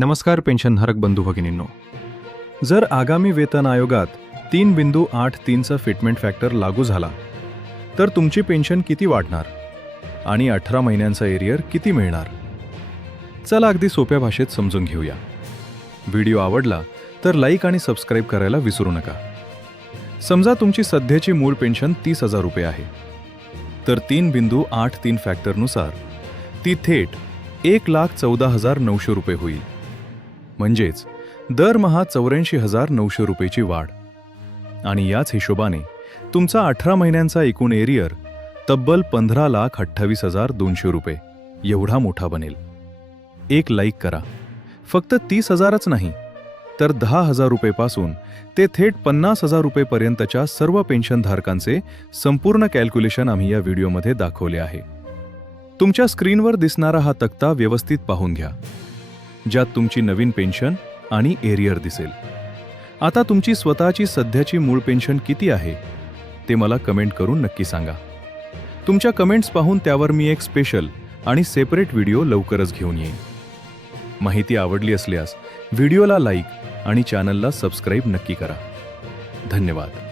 नमस्कार पेन्शनधारक बंधू भगिनींनो. जर आगामी वेतन आयोगात 3.83चा फिटमेंट फॅक्टर लागू झाला तर तुमची पेन्शन किती वाढणार आणि 18 महिन्यांचा एरियर किती मिळणार? चला अगदी सोप्या भाषेत समजून घेऊया. व्हिडिओ आवडला तर लाईक आणि सबस्क्राईब करायला विसरू नका. समजा तुमची सध्याची मूळ पेन्शन 30,000 रुपये आहे, तर 3.83 फॅक्टरनुसार ती थेट 1,14,900 रुपये होईल. म्हणजेच दरमहा 84,900 रुपयेची वाढ. आणि याच हिशोबाने तुमचा 18 महिन्यांचा एकूण एरियर तब्बल 15,28,200 रुपये एवढा मोठा बनेल. एक लाईक करा. फक्त 30,000च नाही तर 10,000 रुपयेपासून ते थेट 50,000 रुपयेपर्यंतच्या सर्व पेन्शनधारकांचे संपूर्ण कॅल्क्युलेशन आम्ही या व्हिडिओमध्ये दाखवले आहे. तुमच्या स्क्रीनवर दिसणारा हा तक्ता व्यवस्थित पाहून घ्या, ज्यात तुमची नवीन पेन्शन आणि एरियर दिसेल. आता तुमची स्वतःची सध्याची मूळ पेन्शन किती आहे ते मला कमेंट करून नक्की सांगा. तुमच्या कमेंट्स पाहून त्यावर मी एक स्पेशल आणि सेपरेट व्हिडिओ लवकरच घेऊन येईन. माहिती आवडली असल्यास व्हिडिओला लाईक आणि चॅनलला सबस्क्राईब नक्की करा. धन्यवाद.